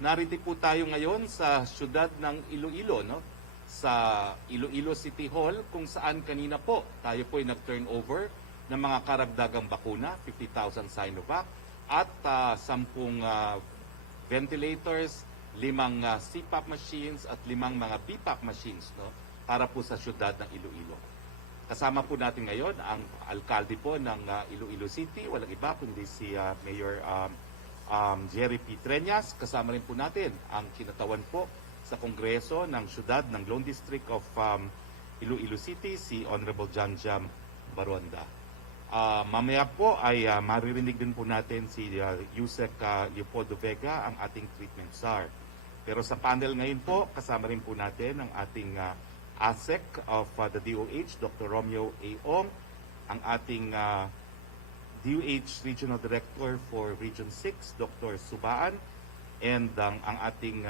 Narito po tayo ngayon sa siyudad ng Iloilo, no? Sa Iloilo City Hall, kung saan kanina po tayo po ay nag-turn over ng mga karagdagang bakuna, 50,000 Sinovac, at 10 ventilators, 5 CPAP machines at 5 mga BPAP machines, no? Para po sa siyudad ng Iloilo. Kasama po natin ngayon ang alkalde po ng Iloilo City, walang iba kundi si Mayor Jerry P. Treñas. Kasama rin po natin ang kinatawan po sa Kongreso ng Siyudad ng Lone District of Iloilo City, si Honorable John Jam Baronda. Mamaya po ay maririnig din po natin si Yusek Leopoldo Vega, ang ating treatment czar. Pero sa panel ngayon po, kasama rin po natin ang ating ASEC of the DOH, Dr. Romeo A. Ong, ang ating DOH Regional Director for Region 6, Dr. Subaan, and ang ating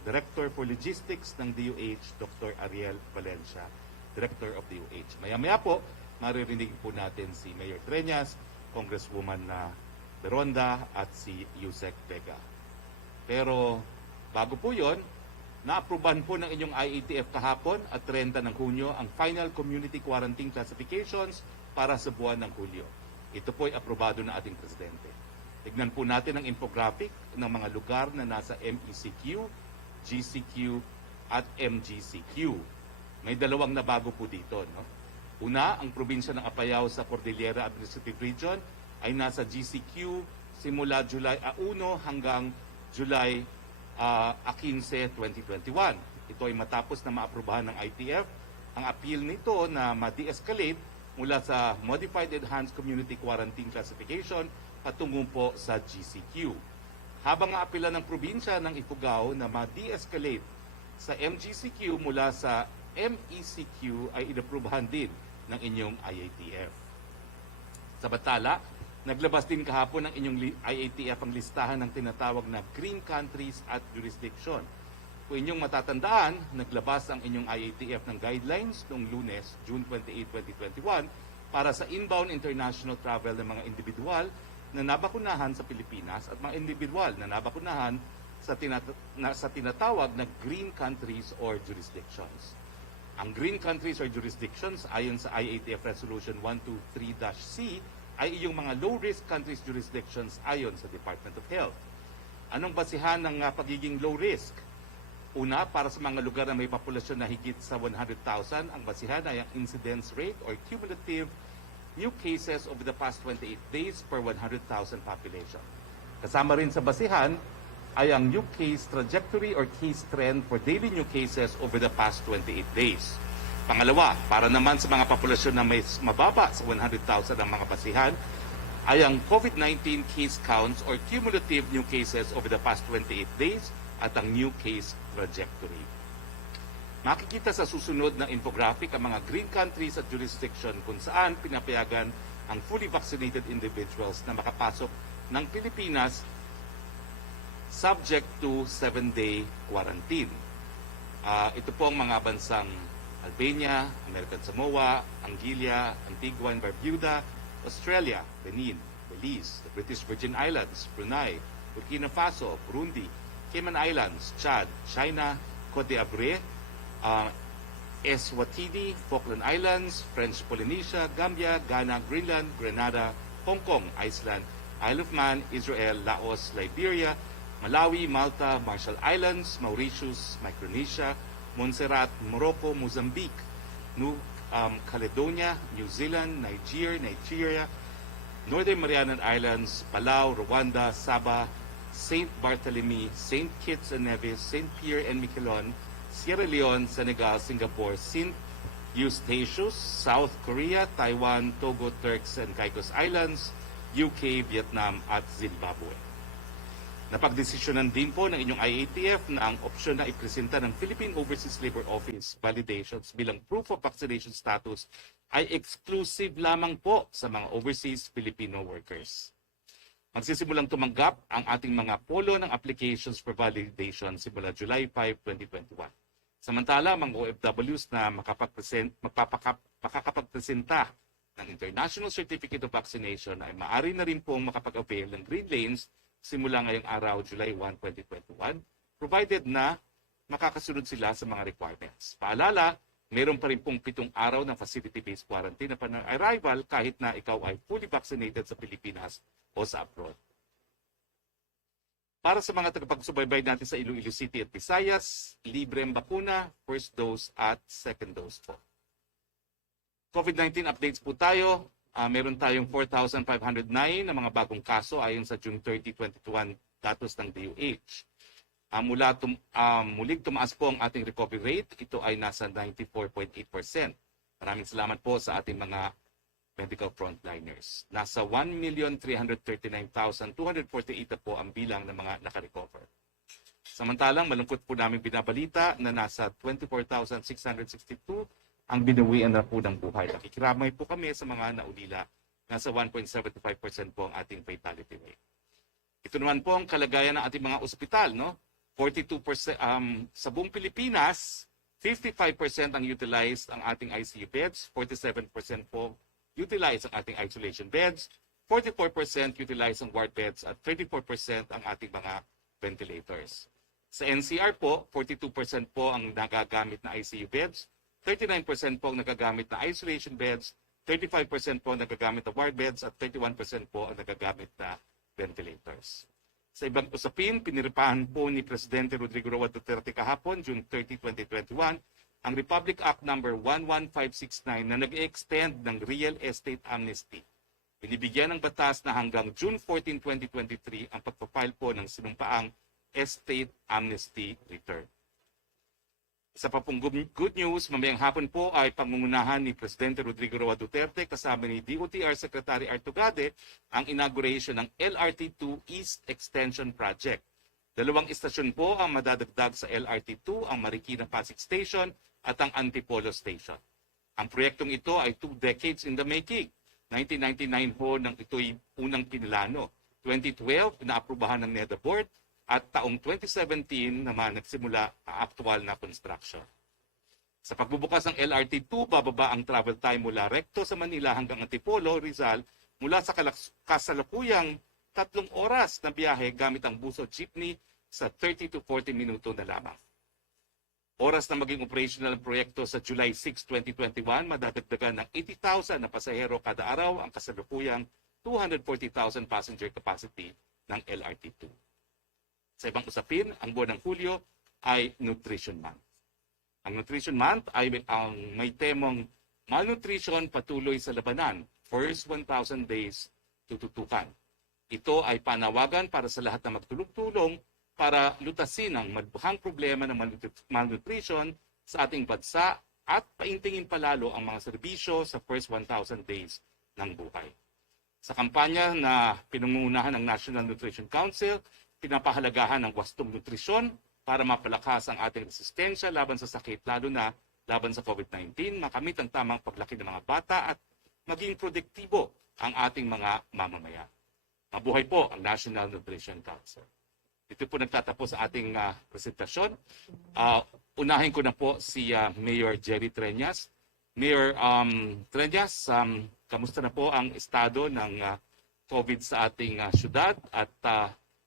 Director for Logistics ng DOH, Dr. Ariel Valencia, Director of DOH. Maya-maya po, maririnig po natin si Mayor Treñas, Congresswoman Beronda, at si Yusek Vega. Pero bago po yon, na-aprobahan po ng inyong IATF kahapon at 30 ng Hunyo ang final community quarantine classifications para sa buwan ng Hulyo. Ito po ay aprobado ng ating Presidente. Tignan po natin ang infographic ng mga lugar na nasa MECQ, GCQ at MGCQ. May dalawang nabago po dito, no? Una, ang probinsya ng Apayao sa Cordillera Administrative Region ay nasa GCQ simula July 1 hanggang July 15, 2021. Ito ay matapos na maaprubahan ng ITF ang appeal nito na ma-de-escalate mula sa Modified Enhanced Community Quarantine Classification patungo po sa GCQ. Habang aapila ng probinsya ng Ifugao na ma-de-escalate sa MGCQ mula sa MECQ ay inaprubahan din ng inyong IATF. Sa batala, naglabas din kahapon ng inyong IATF ang listahan ng tinatawag na green countries at jurisdiction. Kung inyong matatandaan, naglabas ang inyong IATF ng guidelines noong Lunes, June 28, 2021 para sa inbound international travel ng mga individual na nabakunahan sa Pilipinas at mga individual na nabakunahan sa tinatawag na green countries or jurisdictions. Ang green countries or jurisdictions ayon sa IATF Resolution 123-C ay iyong mga low-risk countries jurisdictions ayon sa Department of Health. Anong basihan ng pagiging low-risk? Una, para sa mga lugar na may populasyon na higit sa 100,000, ang basihan ay ang incidence rate or cumulative new cases over the past 28 days per 100,000 population. Kasama rin sa basihan ay ang new case trajectory or case trend for daily new cases over the past 28 days. Pangalawa, para naman sa mga populasyon na may mababa sa 100,000 ang mga basihan, ay ang COVID-19 case counts or cumulative new cases over the past 28 days at ang new case trajectory. Makikita sa susunod na infographic ang mga green countries at jurisdiction kung saan pinapayagan ang fully vaccinated individuals na makapasok ng Pilipinas subject to 7-day quarantine. Ito po ang mga bansang Albania, American Samoa, Anguilla, Antigua and Barbuda, Australia, Benin, Belize, the British Virgin Islands, Brunei, Burkina Faso, Burundi, Cayman Islands, Chad, China, Cote d'Ivoire, Eswatini, Falkland Islands, French Polynesia, Gambia, Ghana, Greenland, Grenada, Hong Kong, Iceland, Isle of Man, Israel, Laos, Liberia, Malawi, Malta, Marshall Islands, Mauritius, Micronesia, Montserrat, Morocco, Mozambique, New Caledonia, New Zealand, Nigeria, Northern Marianan Islands, Palau, Rwanda, Sabah, St. Barthélemy, St. Kitts and Nevis, St. Pierre and Miquelon, Sierra Leone, Senegal, Singapore, St. Eustatius, South Korea, Taiwan, Togo, Turks and Caicos Islands, UK, Vietnam at Zimbabwe. Napagdesisyonan din po ng inyong IATF na ang opsyon na ipresenta ng Philippine Overseas Labor Office validations bilang proof of vaccination status ay exclusive lamang po sa mga overseas Filipino workers. Magsisimulang tumanggap ang ating mga polo ng applications for validation simula July 5, 2021. Samantala, mga OFWs na makakapagpresenta ng International Certificate of Vaccination ay maaari na rin pong makapag-avail ng green lanes simula ngayong araw, July 1, 2021, provided na makakasunod sila sa mga requirements. Paalala, meron pa rin pong 7 araw ng facility-based quarantine na pan-arrival kahit na ikaw ay fully vaccinated sa Pilipinas o sa abroad. Para sa mga tagapagsubaybay natin sa Iloilo City at Visayas, libre ang bakuna, first dose at second dose po. COVID-19 updates po tayo. Meron tayong 4,509 na mga bagong kaso ayon sa June 30, 2021 datos ng DOH. Muling tumaas po ang ating recovery rate. Ito ay nasa 94.8%. Maraming salamat po sa ating mga medical frontliners. Nasa 1,339,248 na po ang bilang ng mga nakarecover. Samantalang malungkot po namin binabalita na nasa 24,662 ang binawian na po ng buhay. Nakikiramay po kami sa mga naulila. Nasa 1.75% po ang ating fatality rate. Ito naman po ang kalagayan ng ating mga ospital, no? 42% sa buong Pilipinas, 55% ang utilized ang ating ICU beds, 47% po utilized ang ating isolation beds, 44% utilized ang ward beds at 34% ang ating mga ventilators. Sa NCR po, 42% po ang nagagamit na ICU beds, 39% po ang nagagamit na isolation beds, 35% po ang nagagamit na ward beds at 31% po ang nagagamit na ventilators. Sa ibang usapin, piniripahan po ni Presidente Rodrigo Roa Duterte kahapon, June 30, 2021, ang Republic Act No. 11569 na nag-extend ng real estate amnesty. Binibigyan ng batas na hanggang June 14, 2023 ang pagpapile po ng sinumpaang estate amnesty return. Isa pa pong good news, mamayang hapon po ay pangungunahan ni Presidente Rodrigo Roa Duterte kasama ni DOTR Secretary Artugade ang inauguration ng LRT2 East Extension Project. 2 istasyon po ang madadagdag sa LRT2, ang Marikina Pasig Station at ang Antipolo Station. Ang proyektong ito ay 2 decades in the making. 1999 po nang ito'y unang pinilano. 2012, inaaprubahan ng NEDA Board. At taong 2017 naman nagsimula ang aktual na construction. Sa pagbubukas ng LRT2, bababa ang travel time mula Recto sa Manila hanggang Antipolo, Rizal, mula sa kasalukuyang 3 oras na biyahe gamit ang bus o jeepney sa 30 to 40 minuto na lamang. Oras na maging operational ang proyekto sa July 6, 2021, madadagdagan ng 80,000 na pasahero kada araw ang kasalukuyang 240,000 passenger capacity ng LRT2. Sa ibang usapin, ang buwan ng Hulyo ay Nutrition Month. Ang Nutrition Month ay may temong malnutrition patuloy sa labanan, first 1,000 days tututukan. Ito ay panawagan para sa lahat na magtulong-tulong para lutasin ang malubhang problema ng malnutrition sa ating bansa at paintingin palalo ang mga serbisyo sa first 1,000 days ng buhay. Sa kampanya na pinangungunahan ng National Nutrition Council, pinapahalagahan ng wastong nutrisyon para mapalakas ang ating resistensya laban sa sakit, lalo na laban sa COVID-19, makamit ang tamang paglaki ng mga bata at maging produktibo ang ating mga mamamayan. Mabuhay po ang National Nutrition Council. Dito po nagtatapos sa ating presentasyon. Unahin ko na po si Mayor Jerry Treñas. Mayor Treñas, kamusta na po ang estado ng COVID sa ating syudad at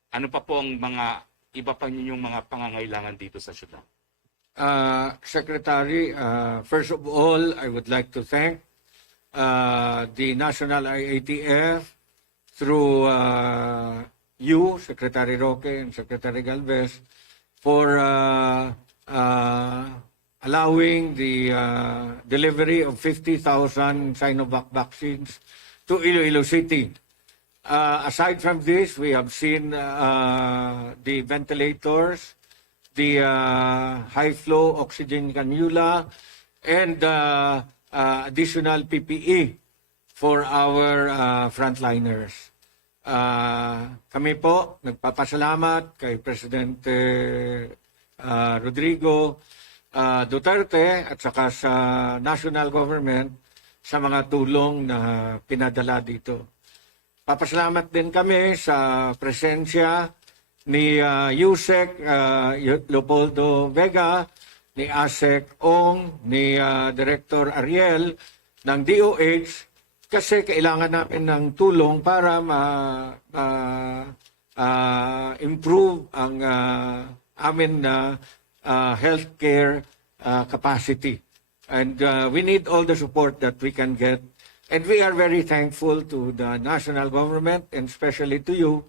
ano pa po ang mga iba pa ninyong mga pangangailangan dito sa syudad? Secretary, first of all, I would like to thank the National IATF through you, Secretary Roque and Secretary Galvez, for allowing the delivery of 50,000 Sinovac vaccines to Iloilo City. Aside from this, we have seen the ventilators, the high-flow oxygen cannula, and additional PPE for our frontliners. Kami po nagpapasalamat kay Presidente Rodrigo Duterte at saka sa national government sa mga tulong na pinadala dito. Papasalamat din kami sa presensya ni Yusek Leopoldo Vega, ni Asek Ong, ni Director Ariel ng DOH kasi kailangan namin ng tulong para improve ang amin na healthcare capacity. And we need all the support that we can get. And we are very thankful to the national government and especially to you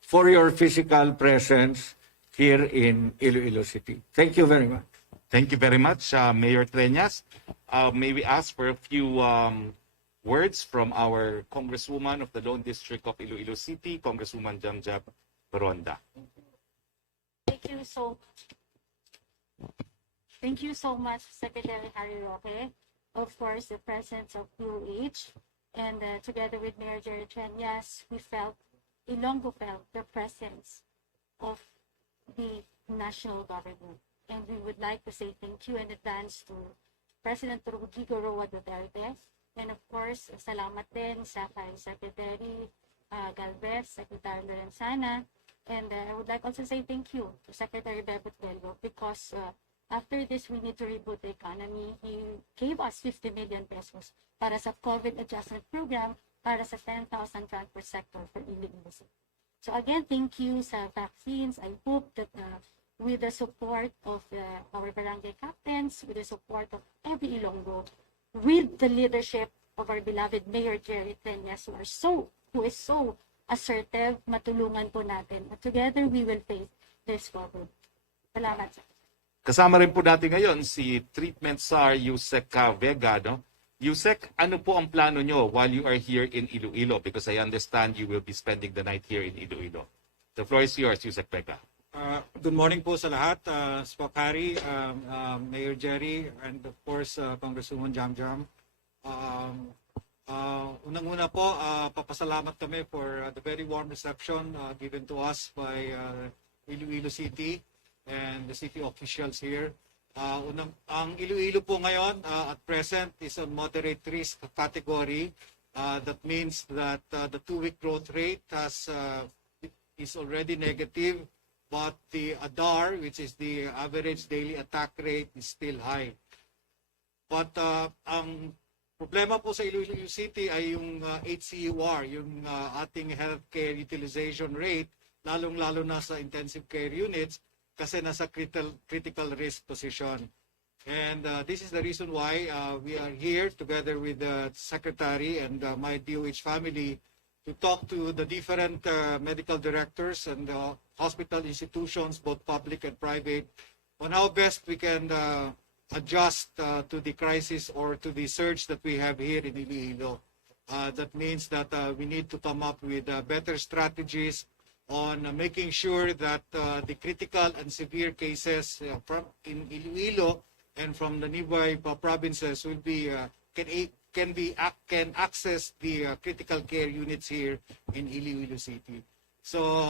for your physical presence here in Iloilo City. Thank you very much. Thank you very much, Mayor Treñas. May we ask for a few words from our Congresswoman of the Lone District of Iloilo City, Congresswoman Jamjab Baronda. Thank you so much. Thank you so much, Secretary Harry Roque. Of course, the presence of UH and together with Mayor Jerry Treñas, Ilonggo felt the presence of the national government. And we would like to say thank you in advance to President Rodrigo Roa Duterte. And of course, salamat din sa kay Secretary Galvez, Secretary Lorenzana. And I would like also say thank you to Secretary Bebot Bello because after this, we need to reboot the economy. He gave us 50 million pesos para sa COVID adjustment program para sa 10,000 rand per sector for Iloilo City. So again, thank you sa vaccines. I hope that with the support of our barangay captains, with the support of every Ilonggo, with the leadership of our beloved Mayor Jerry Treñas, who is so assertive, matulungan po natin. At together, we will face this COVID. Salamat, sir. Kasama rin po natin ngayon si Treatment Czar Yusek Vega. No? Yusek, ano po ang plano nyo while you are here in Iloilo? Because I understand you will be spending the night here in Iloilo. The floor is yours, Yusek Vega. Good morning po sa lahat, Spokary, Mayor Jerry, and of course, Congresswoman Jamjam. Unang-una po, papasalamat kami for the very warm reception given to us by Iloilo City and the city officials here. Ang Iloilo po ngayon at present is a moderate risk category. That means that the 2-week growth rate is already negative, but the ADAR, which is the average daily attack rate, is still high. But ang problema po sa Iloilo City ay yung HCUR, yung ating healthcare utilization rate, lalong-lalo na sa intensive care units, kasi nasa critical risk position. And this is the reason why we are here together with the Secretary and my DOH family to talk to the different medical directors and hospital institutions, both public and private, on how best we can adjust to the crisis or to the surge that we have here in Iloilo. That means that we need to come up with better strategies on making sure that the critical and severe cases in Iloilo and from the nearby provinces will be can access the critical care units here in Iloilo City. So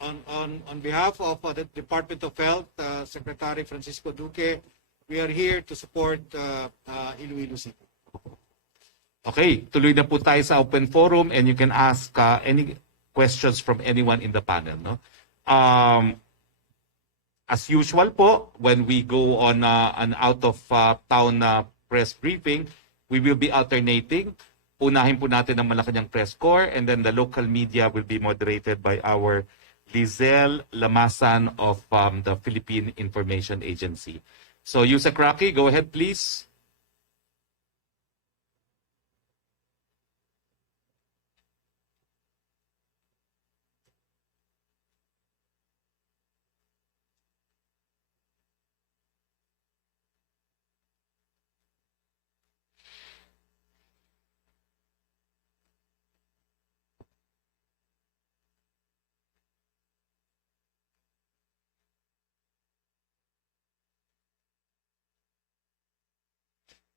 on behalf of the Department of Health, Secretary Francisco Duque, we are here to support Iloilo City. Okay, tuloy na po tayo sa open forum and you can ask any questions from anyone in the panel. No? As usual po, when we go on an out-of-town press briefing, we will be alternating. Unahin po natin ang Malacanang press corps and then the local media will be moderated by our Lizelle Lamasan of the Philippine Information Agency. So, Yusek Roque, go ahead please.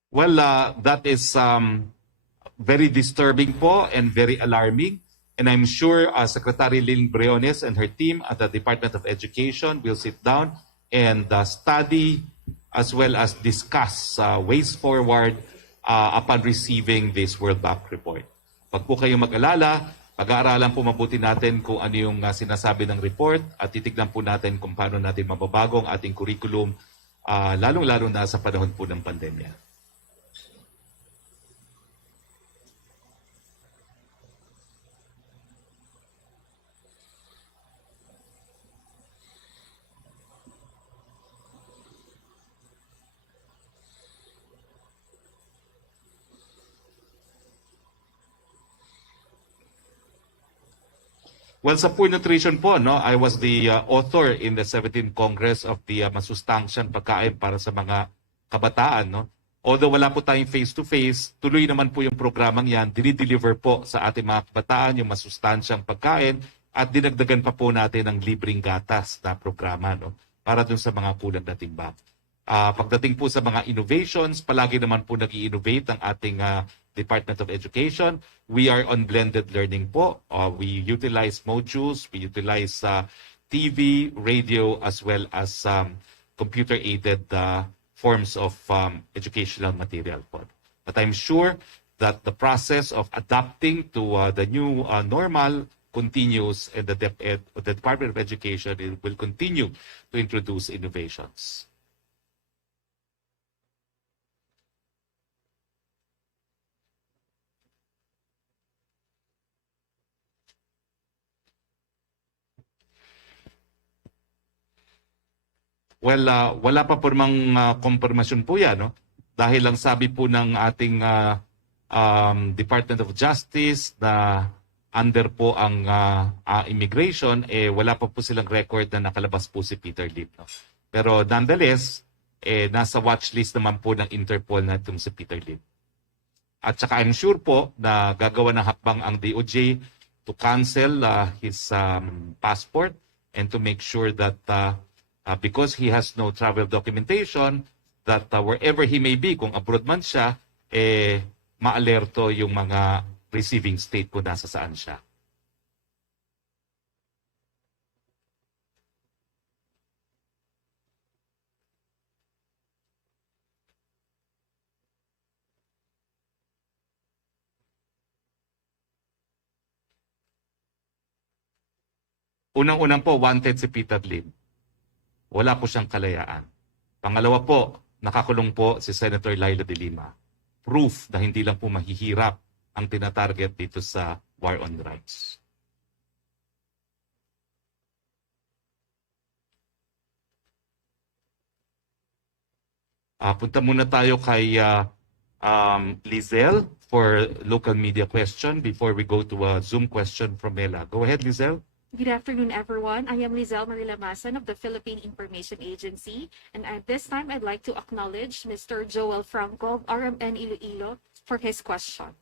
Well, that is very disturbing po and very alarming. And I'm sure Secretary Lynn Briones and her team at the Department of Education will sit down and study as well as discuss ways forward upon receiving this World Bank report. Pag po kayo mag-alala, pag-aaralan po mabuti natin kung ano yung sinasabi ng report at titignan po natin kung paano natin mababago ang ating curriculum, lalong-lalo na sa panahon po ng pandemya. Well, sa Poor Nutrition po, no, I was the author in the 17th Congress of the masustansyang pagkain para sa mga kabataan. No? Although wala po tayong face-to-face, tuloy naman po yung programang yan, dinideliver po sa ating mga kabataan yung masustansyang pagkain at dinagdagan pa po natin ng libreng gatas na programa no, para dun sa mga kulang na timbang. Pagdating po sa mga innovations, palagi naman po nag-i-innovate ang ating Department of Education. We are on blended learning po. We utilize modules, we utilize TV, radio, as well as computer-aided forms of educational material po. But I'm sure that the process of adapting to the new normal continues, and the Department of Education will continue to introduce innovations. Well, wala pa po namang konfirmasyon po yan, no? Dahil lang sabi po ng ating Department of Justice na under po ang immigration, wala pa po silang record na nakalabas po si Peter Lim. No? Pero nonetheless, nasa watch list naman po ng Interpol na itong si Peter Lim. At saka I'm sure po na gagawa ng hakbang ang DOJ to cancel his passport and to make sure that because he has no travel documentation, that wherever he may be, kung abroad man siya, maalerto yung mga receiving state kung nasa saan siya. Unang-unang po, wanted si Peter Lim. Wala po siyang kalayaan. Pangalawa po, nakakulong po si Senator Laila de Lima. Proof na hindi lang po mahihirap ang tinatarget dito sa war on drugs. Punta muna tayo kay Lizelle for local media question before we go to a Zoom question from Mela. Go ahead, Lizelle. Good afternoon, everyone. I am Lizelle Marilamasan of the Philippine Information Agency, and at this time, I'd like to acknowledge Mr. Joel Franco of RMN Iloilo for his question.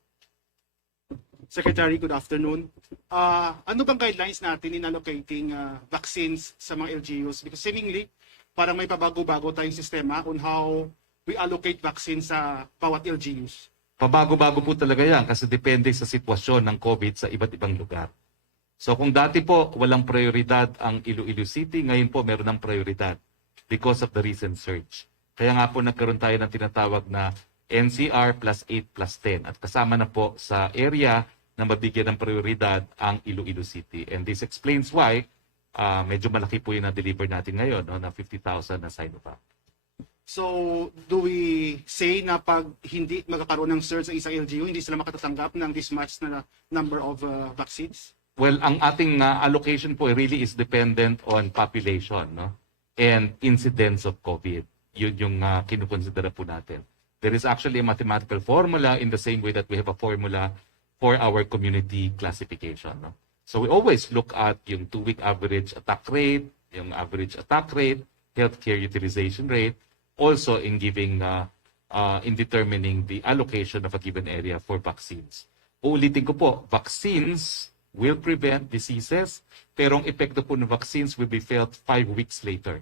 Secretary, good afternoon. Ano bang guidelines natin in allocating vaccines sa mga LGUs? Because seemingly, parang may pabago-bago tayong sistema on how we allocate vaccines sa bawat LGUs. Pabago-bago po talaga yan kasi depende sa sitwasyon ng COVID sa iba't ibang lugar. So kung dati po walang prioridad ang Iloilo City, ngayon po meron ng prioridad because of the recent surge. Kaya nga po nagkaroon tayo ng tinatawag na NCR plus 8 plus 10 at kasama na po sa area na mabigyan ng prioridad ang Iloilo City. And this explains why medyo malaki po yung na-deliver natin ngayon, no, na 50,000 na Sinovac. So, do we say na pag hindi magkakaroon ng surge sa isang LGU, hindi sila makatatanggap ng mismatched na number of vaccines? Well, ang ating allocation po really is dependent on population, no? And incidence of COVID. Yun yung kinukonsidera po natin. There is actually a mathematical formula in the same way that we have a formula for our community classification, no? So we always look at yung 2-week average attack rate, yung average attack rate, healthcare utilization rate, also in giving, in determining the allocation of a given area for vaccines. Uulitin ko po, vaccines will prevent diseases, pero ang epekto po ng vaccines will be felt 5 weeks later.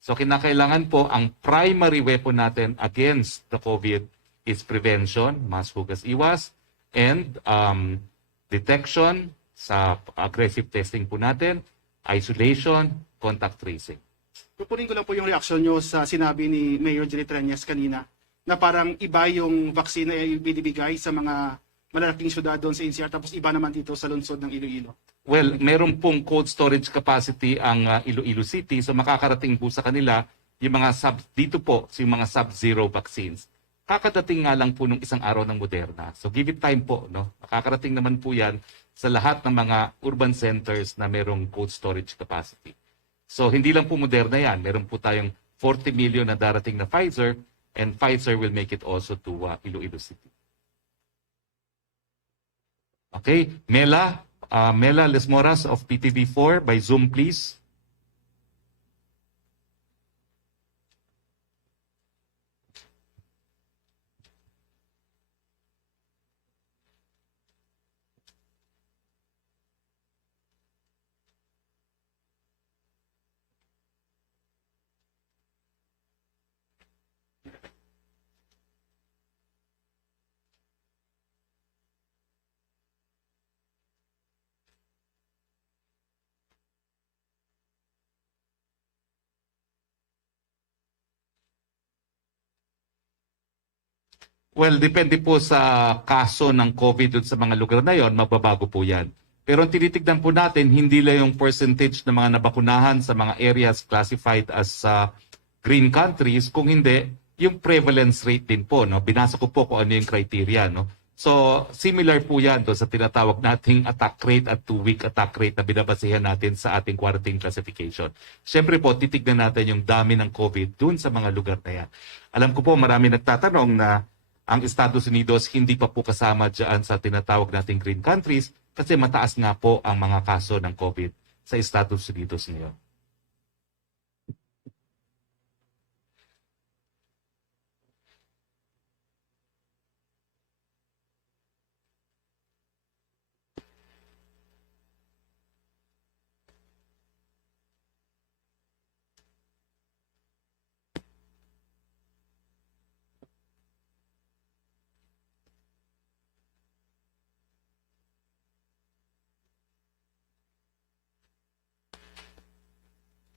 So kinakailangan po, ang primary weapon natin against the COVID is prevention, mask, hugas, iwas, and detection sa aggressive testing po natin, isolation, contact tracing. Pupunin ko lang po yung reaction nyo sa sinabi ni Mayor Treñas kanina na parang iba yung vaccine na ibibigay sa mga malalaking syudad doon sa NCR tapos iba naman dito sa lungsod ng Iloilo. Well, meron pong cold storage capacity ang Iloilo City, so makakarating po sa kanila yung mga dito po, yung mga sub-zero vaccines. Kakadating nga lang po nung isang araw ng Moderna. So give it time po, no? Makakarating naman po yan sa lahat ng mga urban centers na merong cold storage capacity. So hindi lang po Moderna yan, meron po tayong 40 million na darating na Pfizer, and Pfizer will make it also to Iloilo City. Okay, Mela, Mela Lesmoras of PTV4 by Zoom, please. Well, depende po sa kaso ng COVID dun sa mga lugar na yon, magbabago po yan. Pero ang tinitignan po natin, hindi lang yung percentage ng mga nabakunahan sa mga areas classified as green countries, kung hindi, yung prevalence rate din po. No? Binasa ko po kung ano yung criteria. No? So, similar po yan doon sa tinatawag nating attack rate at 2-week attack rate na binabasihan natin sa ating quarantine classification. Siyempre po, titignan natin yung dami ng COVID dun sa mga lugar na yan. Alam ko po, marami nagtatanong na ang Estados Unidos hindi pa po kasama dyan sa tinatawag nating green countries kasi mataas nga po ang mga kaso ng COVID sa Estados Unidos ngayon.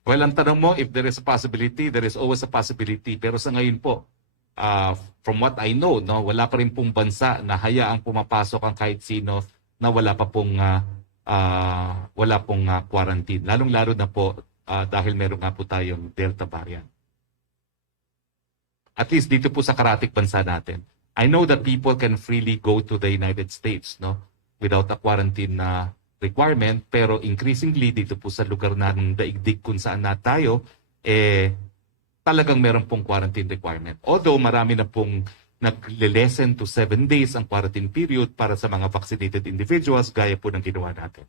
Well, ang tanong mo, if there is a possibility, there is always a possibility. Pero sa ngayon po, from what I know, no, wala pa rin pong bansa na hayaang pumapasok ang kahit sino na wala pong quarantine. Lalong-lalo na po dahil meron nga po tayong Delta variant. At least dito po sa karatig bansa natin. I know that people can freely go to the United States, no, without a quarantine requirement, pero increasingly dito po sa lugar ng daigdig kung saan na tayo, talagang meron pong quarantine requirement. Although marami na pong nag-lessen to 7 days ang quarantine period para sa mga vaccinated individuals, gaya po ng ginawa natin.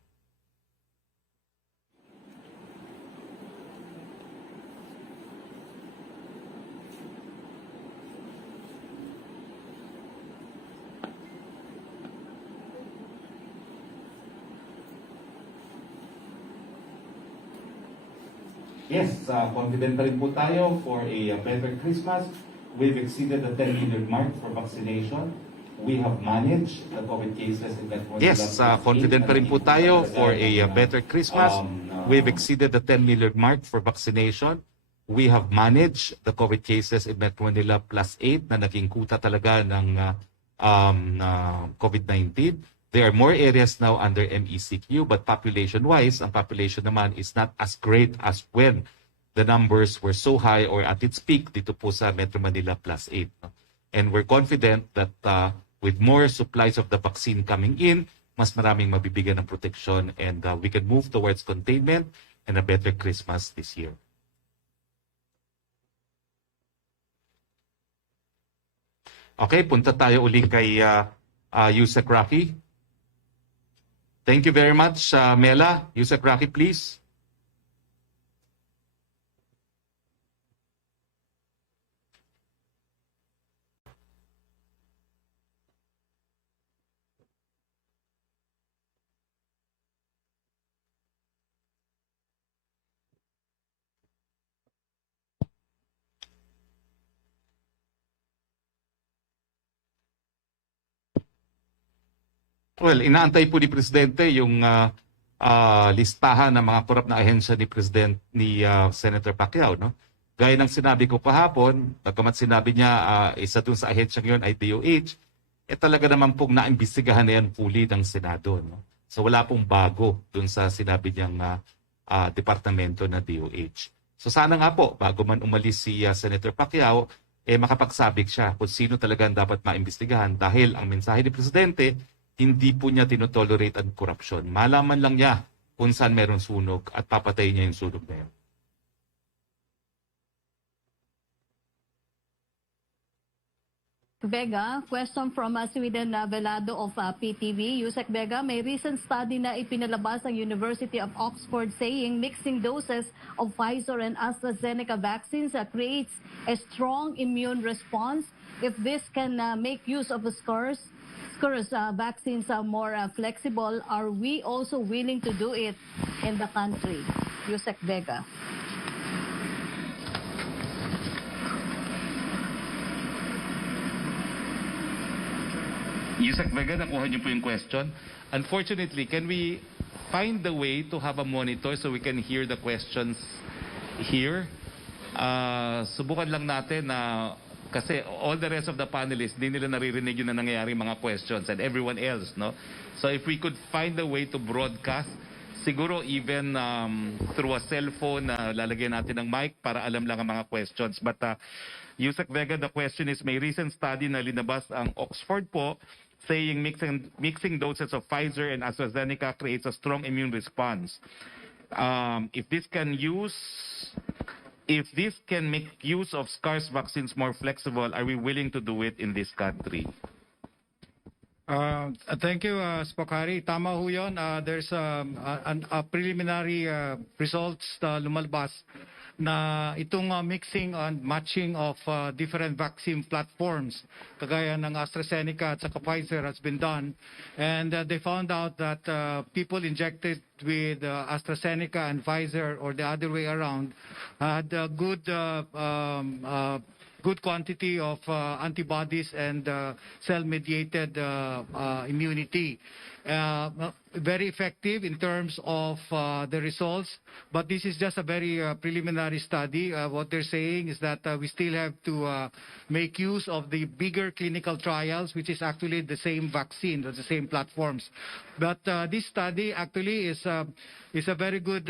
Yes, confident pa rin po tayo for a better Christmas. We've exceeded the 10 million mark for vaccination. We have managed the COVID cases in Metro Manila. Yes, confident pa rin po tayo for a better Christmas. We've exceeded the 10 million mark for vaccination. We have managed the COVID cases in Metro Manila +8 na naging kuta talaga ng COVID-19. There are more areas now under MECQ, but population-wise, ang population naman is not as great as when the numbers were so high or at its peak dito po sa Metro Manila +8. No? And we're confident that with more supplies of the vaccine coming in, mas maraming mabibigyan ng protection and we can move towards containment and a better Christmas this year. Okay, punta tayo uli kay Yusek Roque. Thank you very much, Mela. Yusek Roque, please. Well, inaantay po ni Presidente yung listahan ng mga korap na ahensya ni Senator Pacquiao, no? Gaya ng sinabi ko kahapon, pagkamat sinabi niya isa dun sa ahensya ngayon ay DOH, talaga naman pong naimbestigahan na yan fully ng Senado, no? So wala pong bago dun sa sinabi niyang departamento na DOH. So sana nga po, bago man umalis si Senator Pacquiao, makapagsabik siya kung sino talaga ang dapat maimbestigahan dahil ang mensahe ni Presidente, hindi po niya tinotolerate ang korupsyon. Malaman lang niya kung saan meron sunog at papatay niya yung sunog na yun. Vega, question from Sweden Velado of PTV. Yusek Vega, may recent study na ipinalabas ang University of Oxford saying mixing doses of Pfizer and AstraZeneca vaccines creates a strong immune response. If this can make use of the scarce vaccines are more flexible, are we also willing to do it in the country? Yusek Vega. Yusek Vega, nakuha niyo po yung question. Unfortunately, can we find the way to have a monitor so we can hear the questions here? Subukan lang natin na kasi all the rest of the panelists, di nila naririnig yun na nangyayari mga questions and everyone else, no? So if we could find a way to broadcast, siguro even through a cellphone na lalagyan natin ng mic para alam lang ang mga questions. But Yusek Vega, the question is, may recent study na linabas ang Oxford po saying mixing doses of Pfizer and AstraZeneca creates a strong immune response. If this can make use of scarce vaccines more flexible, are we willing to do it in this country? Thank you, Spokari. Tama ho yun. There's a preliminary results lumalabas na itong mixing and matching of different vaccine platforms kagaya ng AstraZeneca at saka Pfizer has been done, and they found out that people injected with AstraZeneca and Pfizer or the other way around had good quantity of antibodies and cell-mediated immunity. Very effective in terms of the results, but this is just a very preliminary study. What they're saying is that we still have to make use of the bigger clinical trials, which is actually the same vaccine, the same platforms. But this study actually is a very good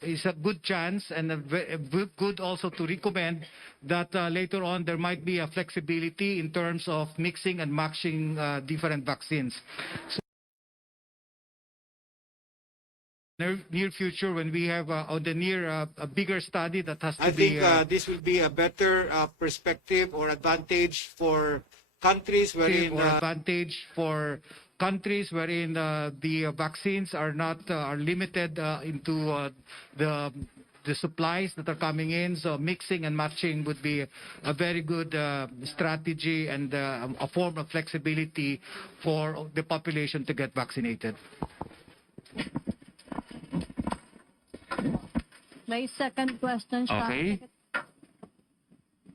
is a good chance and good also to recommend that later on there might be a flexibility in terms of mixing and matching different vaccines. Near future, when we have a bigger study that has to be... I think this will be a better perspective or advantage for countries wherein... the vaccines are not are limited into the supplies that are coming in. So mixing and matching would be a very good strategy and a form of flexibility for the population to get vaccinated. May second question siya. Okay.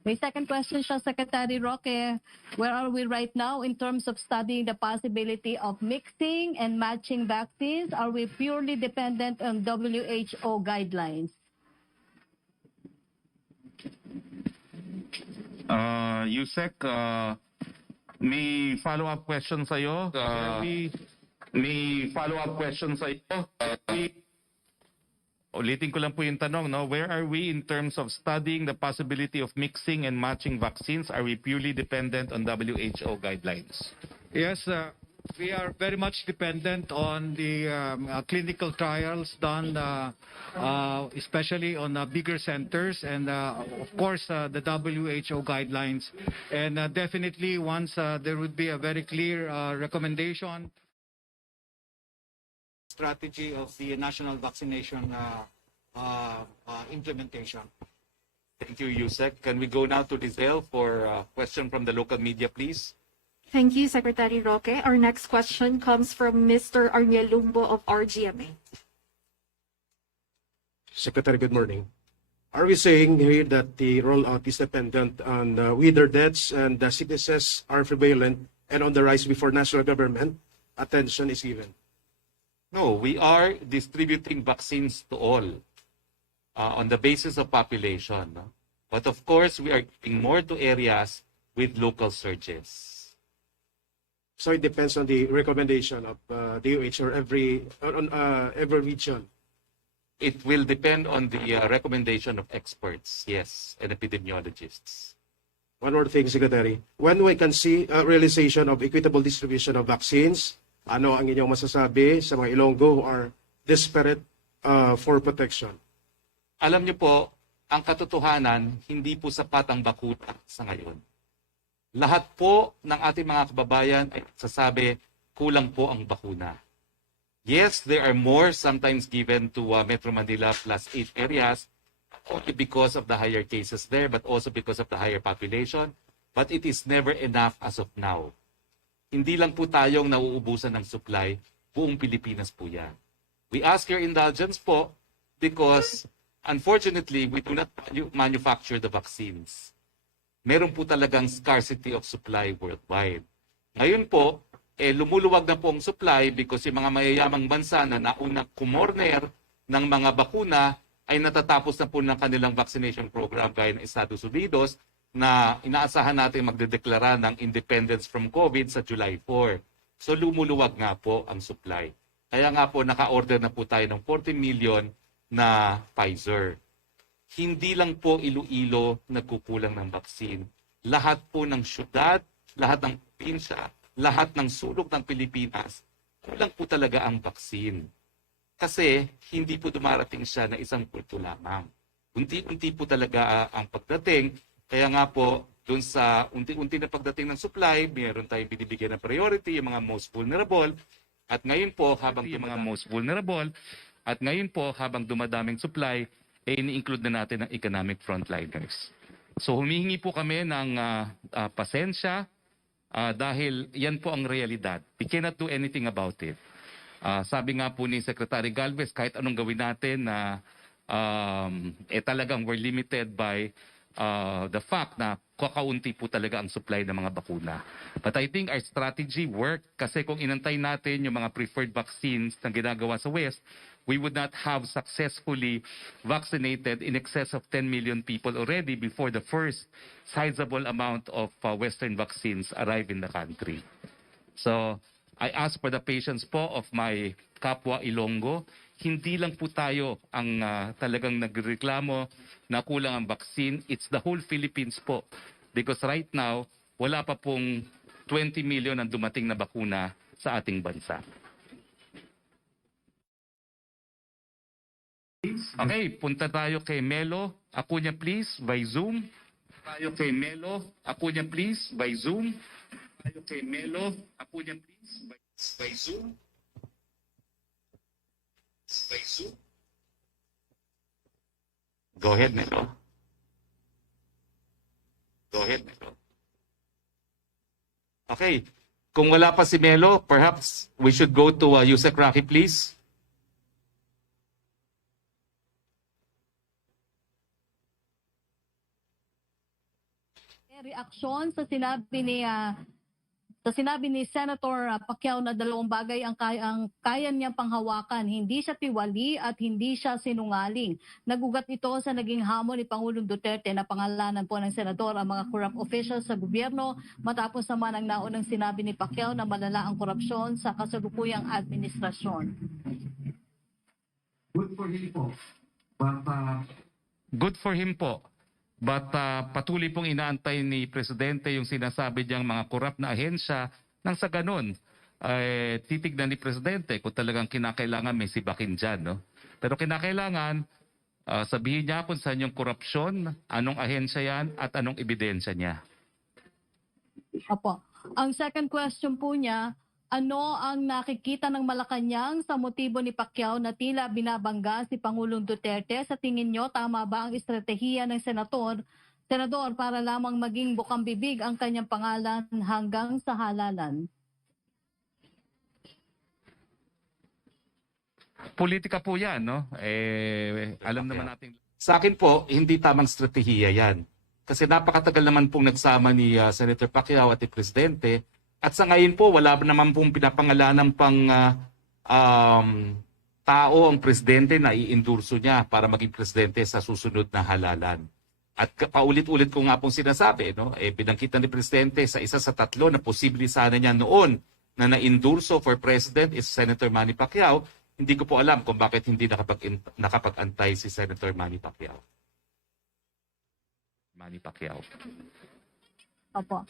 May second question siya, Secretary Roque. Where are we right now in terms of studying the possibility of mixing and matching vaccines? Are we purely dependent on WHO guidelines? Yusek, may follow-up question sa'yo. May follow-up question sa'yo. Ulitin ko lang po yung tanong, no? Where are we in terms of studying the possibility of mixing and matching vaccines? Are we purely dependent on WHO guidelines? Yes, we are very much dependent on the clinical trials done, especially on bigger centers, and of course the WHO guidelines. And definitely once there would be a very clear recommendation, strategy of the national vaccination implementation. Thank you, Yusek. Can we go now to Rizal for a question from the local media, please? Thank you, Secretary Roque. Our next question comes from Mr. Arniel Lumbo of RGMA. Secretary, good morning. Are we saying here that the rollout is dependent on whether deaths and sicknesses are prevalent and on the rise before national government attention is given? No, we are distributing vaccines to all on the basis of population. No? But of course, we are giving more to areas with local surges. So it depends on the recommendation of DOH or every region. It will depend on the recommendation of experts, yes, and epidemiologists. One more thing, Secretary. When we can see realization of equitable distribution of vaccines, ano ang inyong masasabi sa mga Ilonggo who are desperate for protection? Alam niyo po, ang katotohanan, hindi po sapat ang bakuna sa ngayon. lahat po ng ating mga kababayan ay sasabi kulang po ang bakuna. Yes, there are more sometimes given to Metro Manila plus 8 areas, only because of the higher cases there, but also because of the higher population. But it is never enough as of now. Hindi lang po tayong nauubusan ng supply, buong Pilipinas po yan. We ask your indulgence po because unfortunately, we do not manufacture the vaccines. Meron po talagang scarcity of supply worldwide. Ngayon po, lumuluwag na po ang supply because yung mga mayayamang bansa na naunang kumorner ng mga bakuna ay natatapos na po ng kanilang vaccination program gaya ng Estados Unidos na inaasahan natin magdedeklara ng independence from COVID sa July 4. So lumuluwag nga po ang supply. Kaya nga po naka-order na po tayo ng 40 million na Pfizer. Hindi lang po Iloilo nagkukulang ng vaccine. Lahat po ng syudad, lahat ng probinsya, lahat ng sulok ng Pilipinas, kulang po talaga ang vaccine. Kasi hindi po dumarating siya na isang pulto lamang. Unti-unti po talaga ang pagdating. Kaya nga po, dun sa unti-unti na pagdating ng supply, mayroon tayong binibigyan ng priority, yung mga most vulnerable. At ngayon po, habang dumadaming supply, ini-include na natin ang economic frontliners. So humihingi po kami ng pasensya dahil yan po ang realidad. We cannot do anything about it. Sabi nga po ni Secretary Galvez, kahit anong gawin natin na talagang we're limited by the fact na kakaunti po talaga ang supply ng mga bakuna. But I think our strategy worked kasi kung inantay natin yung mga preferred vaccines na ginagawa sa West, we would not have successfully vaccinated in excess of 10 million people already before the first sizable amount of Western vaccines arrive in the country. So, I ask for the patience po of my kapwa Ilonggo. Hindi lang po tayo ang talagang nagreklamo na kulang ang vaccine. It's the whole Philippines po. Because right now, wala pa pong 20 million ang dumating na bakuna sa ating bansa. Okay, punta tayo kay Melo Acuña please by Zoom. Tayo kay Melo Acuña please by Zoom. Tayo kay Melo Acuña please by Zoom. By Zoom. Go ahead, Melo. Go ahead, Melo. Okay, kung wala pa si Melo, perhaps we should go to Yusek Roque, please. Reaksyon sa sinabi ni Senator Pacquiao na dalawang bagay ang kaya niyang panghawakan. Hindi siya tiwali at hindi siya sinungaling. Nagugat ito sa naging hamon ni Pangulong Duterte na pangalanan po ng senador ang mga corrupt officials sa gobyerno matapos naman ang naunang sinabi ni Pacquiao na malala ang korupsyon sa kasalukuyang administrasyon. Good for him po. Good for him po. But patuloy pong inaantay ni Presidente yung sinasabi niyang mga korap na ahensya nang sa ganun, titignan ni Presidente kung talagang kinakailangan may sibakin dyan. No? Pero kinakailangan sabihin niya kung saan yung korupsyon, anong ahensya yan at anong ebidensya niya. Opo. Ang second question po niya, ano ang nakikita ng Malacanang sa motibo ni Pacquiao na tila binabangga si Pangulong Duterte? Sa tingin nyo, tama ba ang estratehiya ng senador para lamang maging bukang bibig ang kanyang pangalan hanggang sa halalan? Politika po yan, no? Alam naman natin. Sa akin po, hindi tamang estratehiya yan. Kasi napakatagal naman pong nagsama ni Senator Pacquiao at ni Presidente. At sa ngayon po, wala naman pong pinapangalanan pang tao ang Presidente na i-endorso niya para maging Presidente sa susunod na halalan. At paulit-ulit ko nga pong sinasabi, no? Binangkita ni Presidente sa isa sa tatlo na posible sana niya noon na na-endorso for President is Senator Manny Pacquiao. Hindi ko po alam kung bakit hindi nakapag-antay si Senator Manny Pacquiao. Manny Pacquiao. Opo.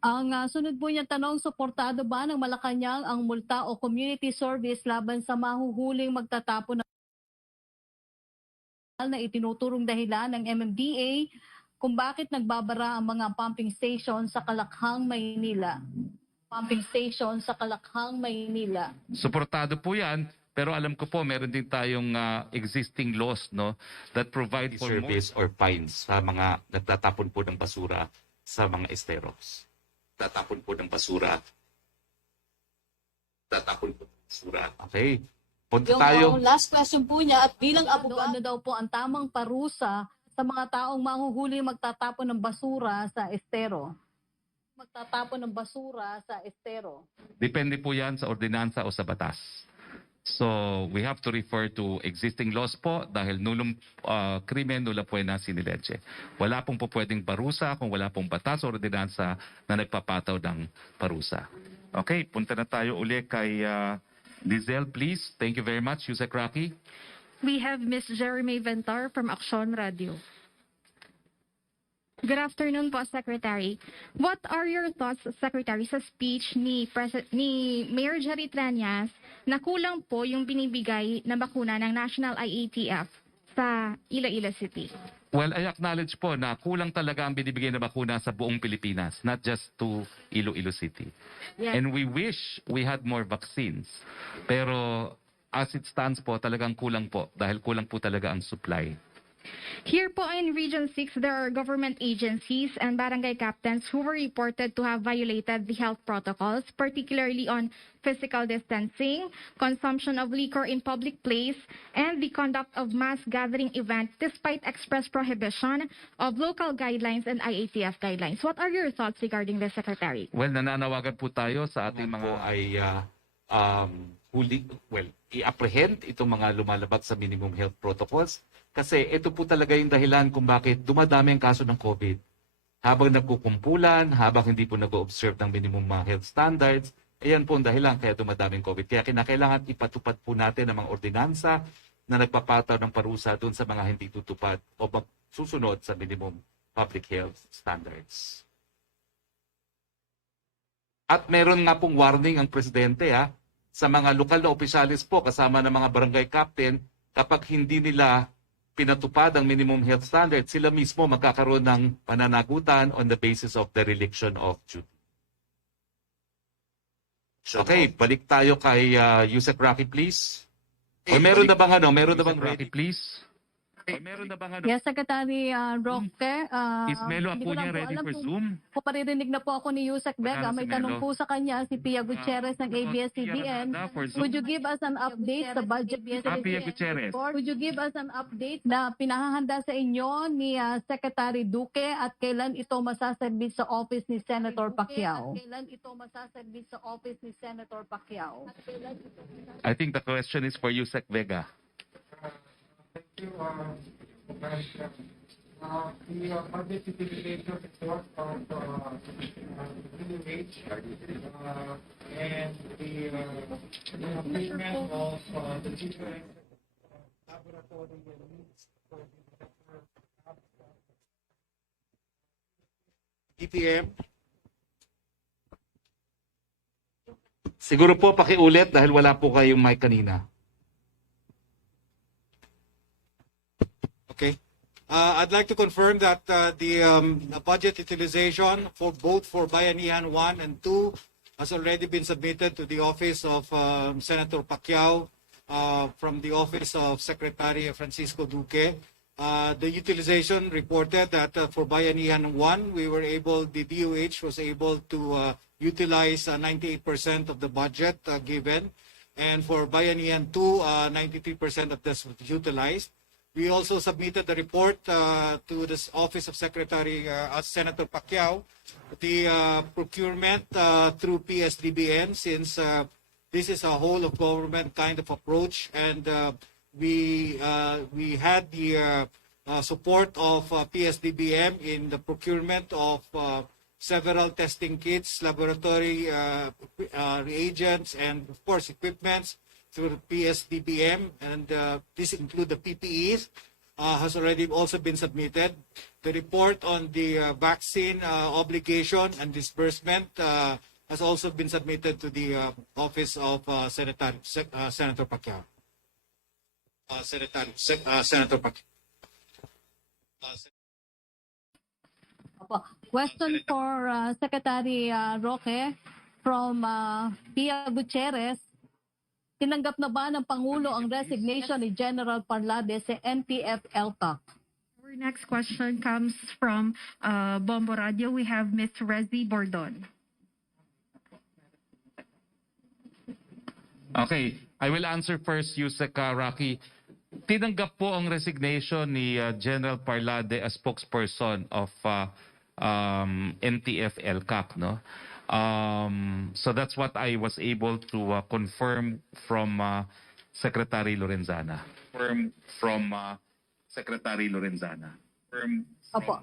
Ang sunod po niyang tanong, suportado ba ng Malacanang ang multa o community service laban sa mahuhuling magtatapon na itinuturong dahilan ng MMDA kung bakit nagbabara ang mga pumping station sa Kalakhang, Maynila. Pumping station sa Kalakhang, Maynila. Suportado po yan, pero alam ko po meron din tayong existing laws no that provide for more Service or fines sa mga nagtatapon po ng basura sa mga esteros. Tatapon po ng basura. Tatapon po ng basura. Okay. Punta tayo. Yung last question po niya at bilang abogado, Ano daw po ang tamang parusa sa mga taong mahuhuli magtatapon ng basura sa estero? Magtatapon ng basura sa estero. Depende po yan sa ordinansa o sa batas. So, we have to refer to existing laws po dahil nulong krimen, nula po na sinileche. Wala pong po pwedeng parusa kung wala pong batas o ordinansa na nagpapataw ng parusa. Okay, punta na tayo uli kay Lizelle, please. Thank you very much, Yusek Roque. We have Ms. Jeremy Ventar from Action Radio. Good afternoon po, Secretary. What are your thoughts, Secretary, sa speech ni Mayor Jerry Treñas na kulang po yung binibigay na bakuna ng National IATF sa Iloilo City? Well, I acknowledge po na kulang talaga ang binibigay na bakuna sa buong Pilipinas, not just to Iloilo City. Yes. And we wish we had more vaccines. Pero as it stands po, talagang kulang po dahil kulang po talaga ang supply. Here po in Region 6, there are government agencies and barangay captains who were reported to have violated the health protocols, particularly on physical distancing, consumption of liquor in public place, and the conduct of mass gathering events despite express prohibition of local guidelines and IATF guidelines. What are your thoughts regarding this, Secretary? Well, nananawagan po tayo sa ating Mga po mga... ay i-apprehend itong mga lumalabag sa minimum health protocols kasi ito po talaga yung dahilan kung bakit dumadami ang kaso ng COVID. Habang nagkukumpulan, habang hindi po nag-observe ng minimum health standards, ayan po ang dahilan kaya dumadami ang COVID. Kaya kinakailangan ipatupad po natin ang mga ordinansa na nagpapataw ng parusa doon sa mga hindi tutupad o susunod sa minimum public health standards. At meron nga pong warning ang presidente sa mga lokal na opisyalis po kasama ng mga barangay captain kapag hindi nila pinatupad ang minimum health standard, sila mismo magkakaroon ng pananagutan on the basis of dereliction of duty. Okay, balik tayo kay Yusek Roque, please. O meron na bang meron na bang Roque, please. O meron na bang Yes, Secretary Roque. Is Melo hindi ko Acuña lang po ready alam for kung- Zoom? Kung paririnig na po ako ni Yusek Vega, Wala na may si tanong Melo. po sa kanya si Pia Gutierrez ng ABS-CBN. for Zoom. Would you give us an update sa budget? Pia Gutierrez. Would you give us an update na pinahahanda sa inyo ni Secretary Duque at kailan ito masasabit sa office ni Senator Pacquiao? Kailan ito masasabit sa office ni Senator Pacquiao? I think the question is for Yusek Vega. The budget utilization report of DOH and the agreement of the different laboratory needs for the DPM. Siguro po pakiulit dahil wala po kayong mic kanina. Okay. I'd like to confirm that the budget utilization for both for Bayanihan 1 and 2 has already been submitted to the office of Senator Pacquiao from the office of Secretary Francisco Duque. The utilization reported that for Bayanihan 1, the DOH was able to utilize 98% of the budget given. And for Bayanihan 2, 93% of this was utilized. We also submitted the report to the office of Secretary Senator Pacquiao, the procurement through PSDBM, since this is a whole of government kind of approach, and we had the support of PSDBM in the procurement of several testing kits, laboratory reagents, and of course equipments through the PSDBM, and this include the PPEs, has already also been submitted. The report on the vaccine obligation and disbursement has also been submitted to the office of Senator Pacquiao. Senator Pacquiao. Opo. Question for Secretary Roque from Pia Gutierrez. Tinanggap na ba ng Pangulo ang resignation ni General Parlade sa NTF-ELCAC? Our next question comes from Bombo Radio. We have Ms. Rezi Bordon. Okay, I will answer first, Yusek Rocky. Tinanggap po ang resignation ni General Parlade as spokesperson of NTF-ELCAC, no? So that's what I was able to confirm from Secretary Lorenzana. Secretary Lorenzana. Opo.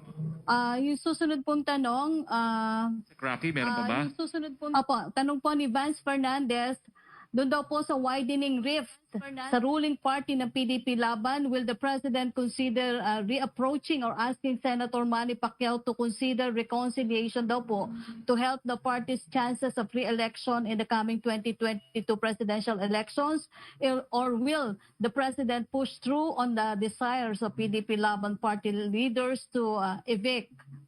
Yung susunod pong tanong, Rocky, meron pa ba? yung susunod pong, opo, tanong po ni Vance Fernandez, doon daw po sa widening rift sa ruling party ng PDP laban, will the President consider reapproaching or asking Senator Manny Pacquiao to consider reconciliation daw po to help the party's chances of re-election in the coming 2022 presidential elections? Or will the President push through on the desires of PDP laban party leaders to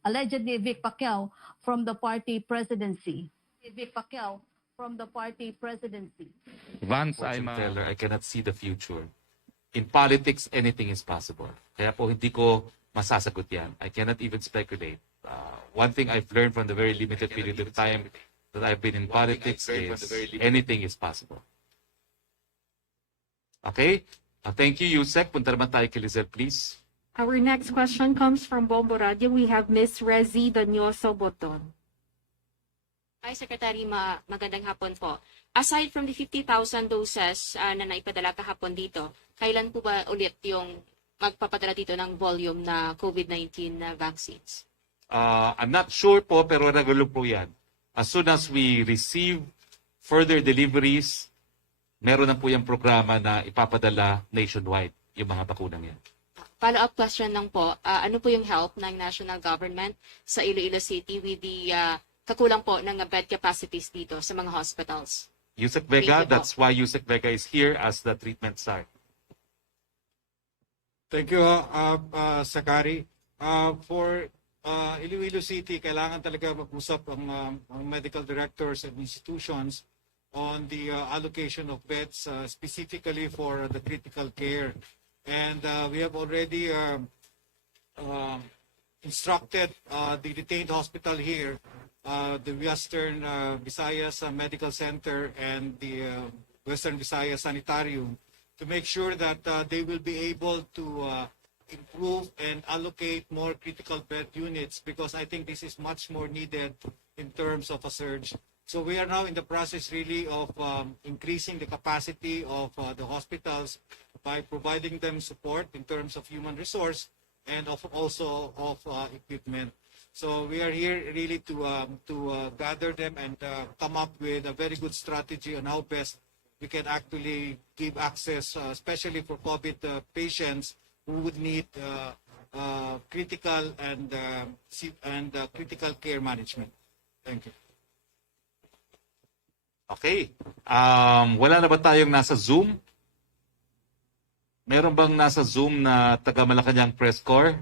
allegedly evict Pacquiao from the party presidency? Vance, Fortune I'm teller, I cannot see the future. In politics, anything is possible. Kaya po hindi ko masasagot yan. I cannot even speculate. One thing I've learned from the very limited period of time that I've been in politics is anything is possible. Okay? Thank you, Yusek. Punta naman tayo kay Lizelle, please. Our next question comes from Bombo Radio. We have Ms. Rezi Donyoso Boton. Hi, Secretary. Magandang hapon po. Aside from the 50,000 doses na naipadala kahapon dito, kailan po ba ulit yung magpapadala dito ng volume na COVID-19 na vaccines? I'm not sure po, pero regular po yan. As soon as we receive further deliveries, meron na po yung programa na ipapadala nationwide yung mga bakunang yan. Follow-up question lang po, ano po yung help ng national government sa Iloilo City with the kakulang po ng bed capacities dito sa mga hospitals? Yusek Vega, Thank you po. that's why Yusek Vega is here as the treatment site. Thank you, Sakari. For Iloilo City, kailangan talaga mag-usap ang medical directors and institutions on the allocation of beds specifically for the critical care. And we have already instructed the detained hospital here, the Western Visayas Medical Center and the Western Visayas Sanitarium, to make sure that they will be able to improve and allocate more critical bed units, because I think this is much more needed in terms of a surge. So we are now in the process really of increasing the capacity of the hospitals by providing them support in terms of human resource and also of equipment. So we are here really to gather them and come up with a very good strategy on how best we can actually give access, especially for COVID patients who would need critical and critical care management. Thank you. Okay. Wala na ba tayong nasa Zoom? Meron bang nasa Zoom na taga Malacanang Press Corps?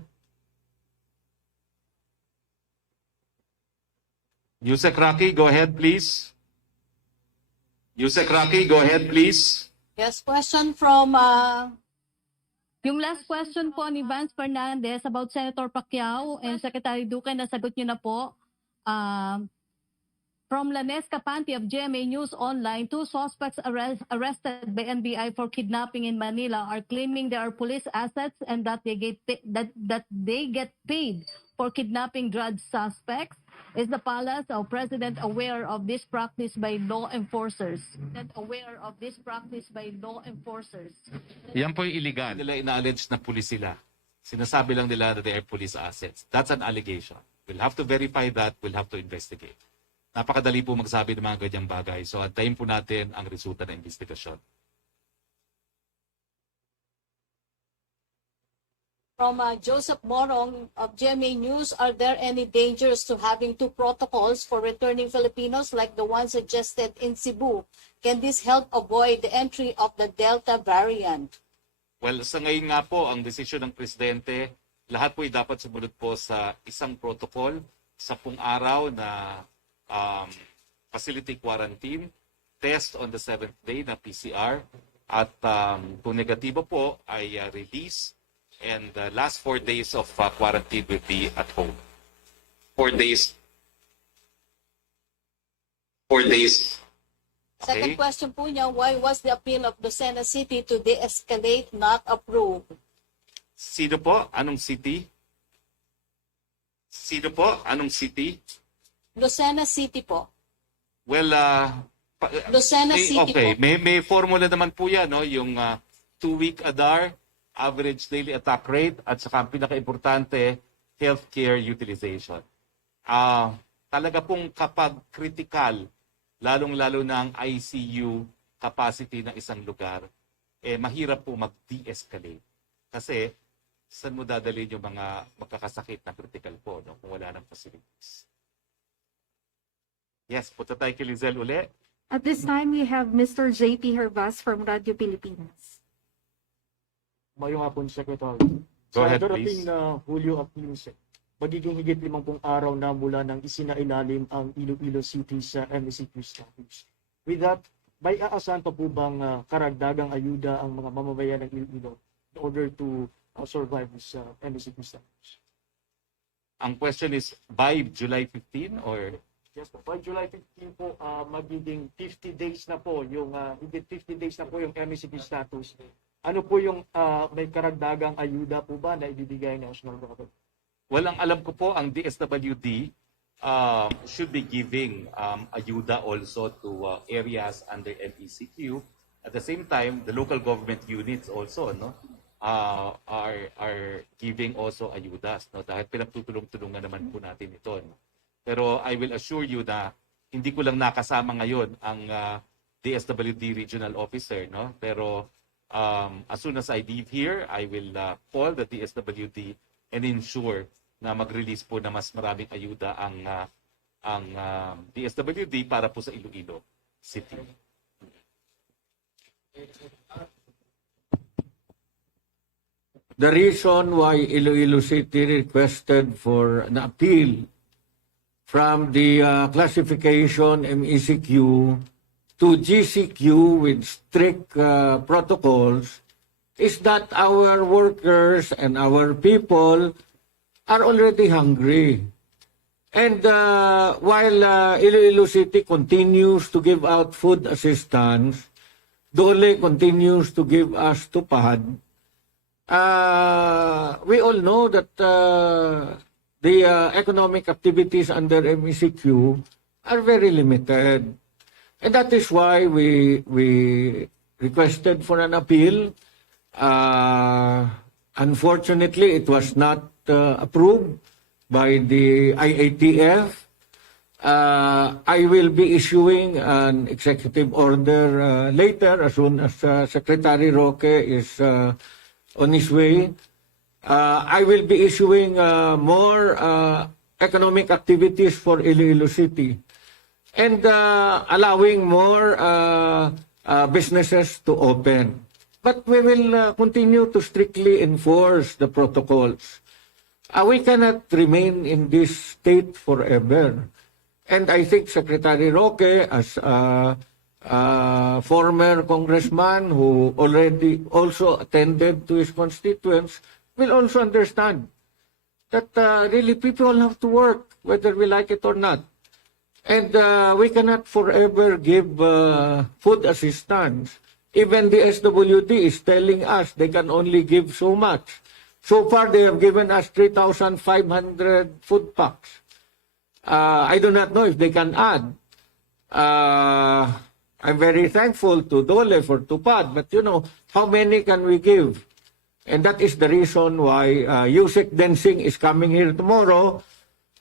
Yusek Rocky, go ahead, please. Yusek Rocky, go ahead, please. Yes, question from Yung last question po ni Vance Fernandez about Senator Pacquiao and Secretary Duque, nasagot niyo na po. From Lanes Capante of GMA News Online, 2 suspects arrested by NBI for kidnapping in Manila are claiming they are police assets and that they get paid for kidnapping drug suspects. Is the Palace or President aware of this practice by law enforcers? Yan po yung illegal. Nila ina-allege na police sila. Sinasabi lang nila na they are police assets. That's an allegation. We'll have to verify that. We'll have to investigate. Napakadali po magsabi ng mga ganyang bagay. So, antayin po natin ang resulta ng investigasyon. from Joseph Morong of GMA News, are there any dangers to having 2 protocols for returning Filipinos like the one suggested in Cebu? Can this help avoid the entry of the Delta variant? Well, sa ngayon nga po, ang desisyon ng Presidente lahat po ay dapat sumunod po sa isang protocol, 10 araw na facility quarantine, test on the 7th day na PCR, at kung negatibo po ay release, and the last 4 days of quarantine will be at home. 4 days. 4 days. Second question po niya, why was the appeal of Lucena City to de-escalate not approved? Sino po? Anong city? Sino po? Anong city? Lucena City po. Well, Lucena City okay. po. May formula naman po yan, no? Yung 2-week ADAR, average daily attack rate, at saka ang pinaka-importante, healthcare utilization. Talaga pong kapag critical, lalong-lalo na ang ICU capacity ng isang lugar, mahirap po mag-de-escalate. Kasi, saan mo dadalhin yung mga magkakasakit na critical po, no? Kung wala ng facilities. Yes, punta tayo kay Lizelle uli. At this time, we have Mr. JP Hervas from Radio Pilipinas. Mayong hapon, Secretary. Go ahead, Sa darating please. na Hulyo at Lunes, magiging higit 50 araw na mula nang isinailalim ang Iloilo City sa MECQ status. With that, may aasahan pa po bang karagdagang ayuda ang mga mamamayan ng Iloilo in order to survive this MECQ status? Ang question is, by July 15 or... Yes po, by July 15 po, magiging 50 days na po yung, higit 50 days na po yung MECQ status. Ano po yung may karagdagang ayuda po ba na ibibigay ng national government? Well, ang alam ko po, ang DSWD should be giving ayuda also to areas under MECQ. At the same time, the local government units also, no, are giving also ayudas, no, dahil pinagtutulong-tulungan naman po natin ito, no? Pero I will assure you na hindi ko lang nakasama ngayon ang DSWD regional officer, no, pero as soon as I leave here, I will call the DSWD and ensure na mag-release po na mas maraming ayuda ang DSWD para po sa Iloilo City. The reason why Iloilo City requested for an appeal from the classification MECQ to GCQ with strict protocols is that our workers and our people are already hungry. And while Iloilo City continues to give out food assistance, Dole continues to give us tupad, we all know that the economic activities under MECQ are very limited. And that is why we requested for an appeal. Unfortunately, it was not approved by the IATF. I will be issuing an executive order later as soon as Secretary Roque is on his way. I will be issuing more economic activities for Iloilo City and allowing more businesses to open. But we will continue to strictly enforce the protocols. We cannot remain in this state forever. And I think Secretary Roque, as a former congressman who already also attended to his constituents, will also understand that really people have to work, whether we like it or not. And we cannot forever give food assistance. Even the SWD is telling us they can only give so much. So far, they have given us 3,500 food packs. I do not know if they can add. I'm very thankful to Dole for Tupad, but you know, how many can we give? And that is the reason why Yusek Densing is coming here tomorrow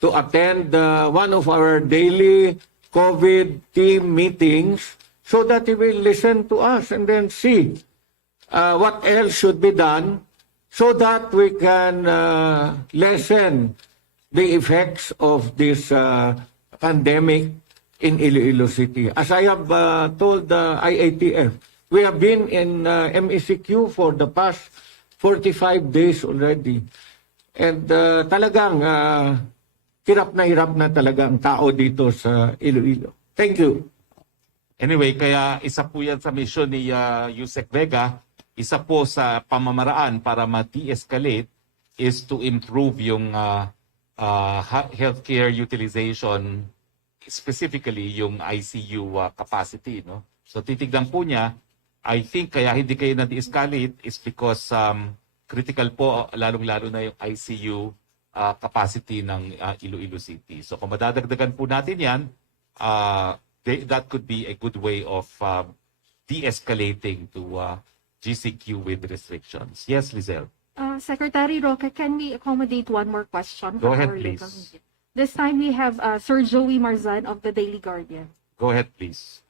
to attend one of our daily COVID team meetings so that he will listen to us and then see what else should be done so that we can lessen the effects of this pandemic in Iloilo City. As I have told the IATF, we have been in MECQ for the past 45 days already. And talagang hirap na talaga ang tao dito sa Iloilo. Thank you. Anyway, kaya isa po yan sa mission ni Yusek Vega, isa po sa pamamaraan para ma-de-escalate is to improve yung healthcare utilization, specifically yung ICU capacity. No? So titignan po niya, I think kaya hindi kayo na-de-escalate is because critical po, lalong-lalo na yung ICU capacity ng Iloilo City. So kung madadagdagan po natin yan, that could be a good way of de-escalating to GCQ with restrictions. Yes, Lizelle. Secretary Roque, can we accommodate one more question? Go from ahead, our please. local media? This time we have Sir Joey Marzan of the Daily Guardian. Go ahead, please.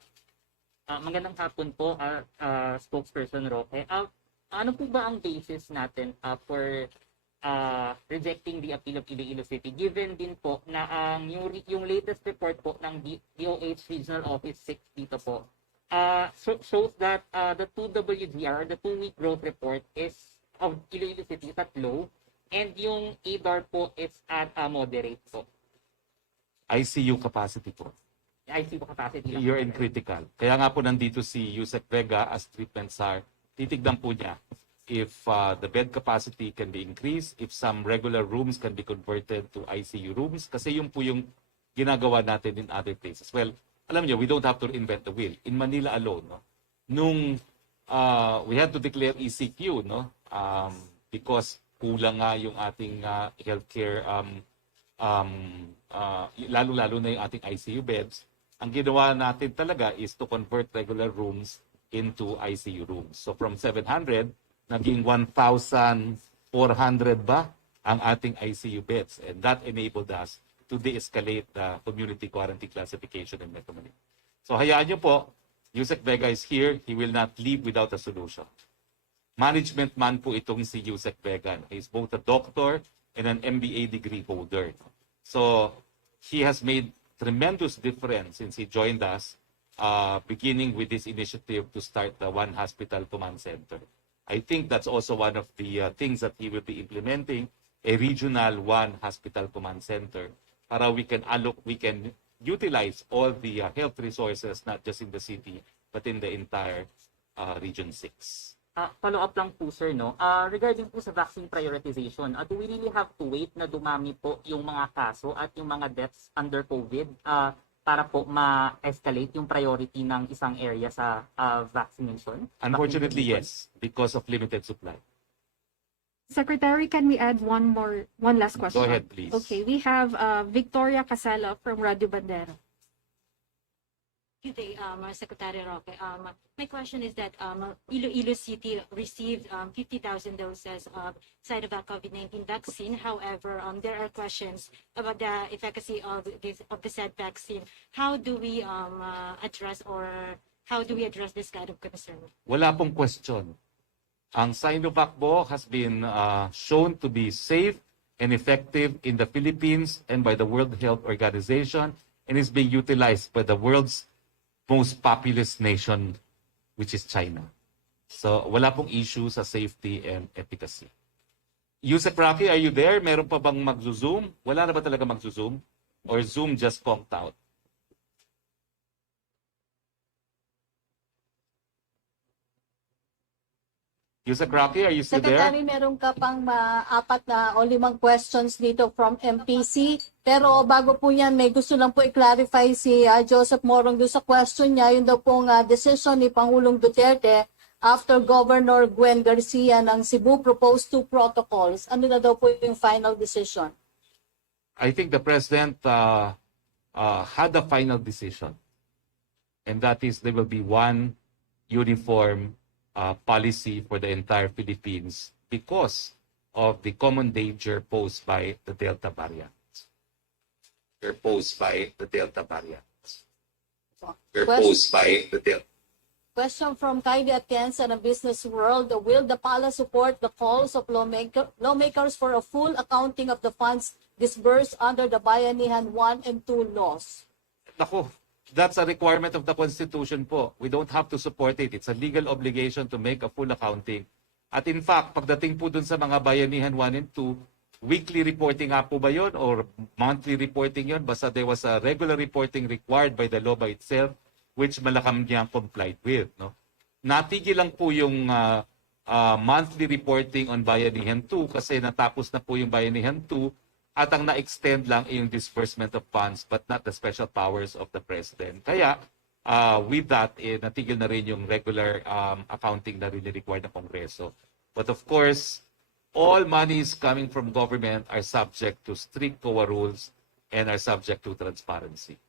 Magandang hapon po, spokesperson Roque. Ano po ba ang basis natin for rejecting the appeal of Iloilo City, given din po na yung latest report po ng DOH Regional Office 6 dito po shows that the 2WGR, the 2-week growth report is of Iloilo City is at low, and yung ADAR po is at moderate po. ICU capacity po. ICU capacity lang. You're in critical. Kaya nga po nandito si Yusek Vega as treatment SAR. Titignan po niya if the bed capacity can be increased, if some regular rooms can be converted to ICU rooms. Kasi yun po yung ginagawa natin in other places. Well, alam niyo, we don't have to reinvent the wheel. In Manila alone, no, nung we had to declare ECQ, no, because kulang nga yung ating healthcare, lalo-lalo na yung ating ICU beds. Ang ginawa natin talaga is to convert regular rooms into ICU rooms. So from 700, naging 1,400 ba ang ating ICU beds. And that enabled us to de-escalate the community quarantine classification in Metro Manila. So hayaan niyo po, Yusek Vega is here. He will not leave without a solution. Management man po itong si Yusek Vega. He's both a doctor and an MBA degree holder. So he has made tremendous difference since he joined us, beginning with this initiative to start the One Hospital Command Center. I think that's also one of the things that he will be implementing, a regional One Hospital Command Center, para we can utilize all the health resources, not just in the city, but in the entire Region 6. Follow-up lang po, sir, no? Regarding po sa vaccine prioritization, do we really have to wait na dumami po yung mga kaso at yung mga deaths under COVID para po ma-escalate yung priority ng isang area sa vaccination? Unfortunately, yes, because of limited supply. Secretary, can we add one last question? Go ahead, please. Okay, we have Victoria Casala from Radio Bandera. Good day, Secretary Roque. My question is that Iloilo City received 50,000 doses of Sinovac COVID-19 vaccine. However, there are questions about the efficacy of the said vaccine. How do we address this kind of concern? Wala pong question. Ang Sinovac po has been shown to be safe and effective in the Philippines and by the World Health Organization, and is being utilized by the world's most populous nation, which is China. So wala pong issue sa safety and efficacy. Yusek Roque, are you there? Meron pa bang mag-zoom? Wala na ba talaga mag-zoom? Or Zoom just conked out? Yusek Roque, are you still there? Secretary, meron ka pang 4 na o 5 questions dito from MPC. Pero bago po yan, may gusto lang po i-clarify si Joseph Morong doon sa question niya. Yun daw pong decision ni Pangulong Duterte after Governor Gwen Garcia ng Cebu proposed 2 protocols. Ano na daw po yung final decision? I think the President had a final decision. And that is there will be one uniform policy for the entire Philippines because of the common danger posed by the Delta variant. Question from Kylie Atienza ng Business World. Will the pala support the calls of lawmakers for a full accounting of the funds disbursed under the Bayanihan 1 and 2 laws? Nako, that's a requirement of the Constitution po. We don't have to support it. It's a legal obligation to make a full accounting. At in fact, pagdating po dun sa mga Bayanihan 1 and 2, weekly reporting nga po ba yun or monthly reporting yun? Basta there was a regular reporting required by the law by itself which Malacanang complied with. No? Natigil lang po yung monthly reporting on Bayanihan 2 kasi natapos na po yung Bayanihan 2 at ang na-extend lang ay yung disbursement of funds but not the special powers of the President. Kaya with that, natigil na rin yung regular accounting na rin required ng Kongreso. But of course, all monies coming from government are subject to strict COA rules and are subject to transparency.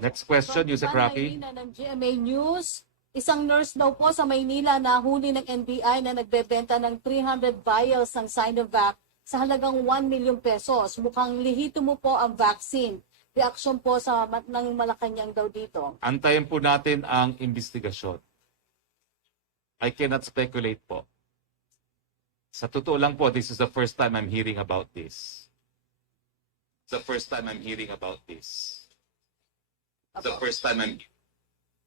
Next question, Yusek Roque. Ng GMA News, isang nurse daw po sa Maynila na huli ng NBI na nagbebenta ng 300 vials ng Sinovac sa halagang 1 million pesos. Mukhang lihito mo po ang vaccine. Reaksyon po sa ng Malacanang daw dito. Antayin po natin ang investigasyon. I cannot speculate po. Sa totoo lang po, this is the first time I'm hearing about this. It's the first time I'm hearing about this. The first time I'm...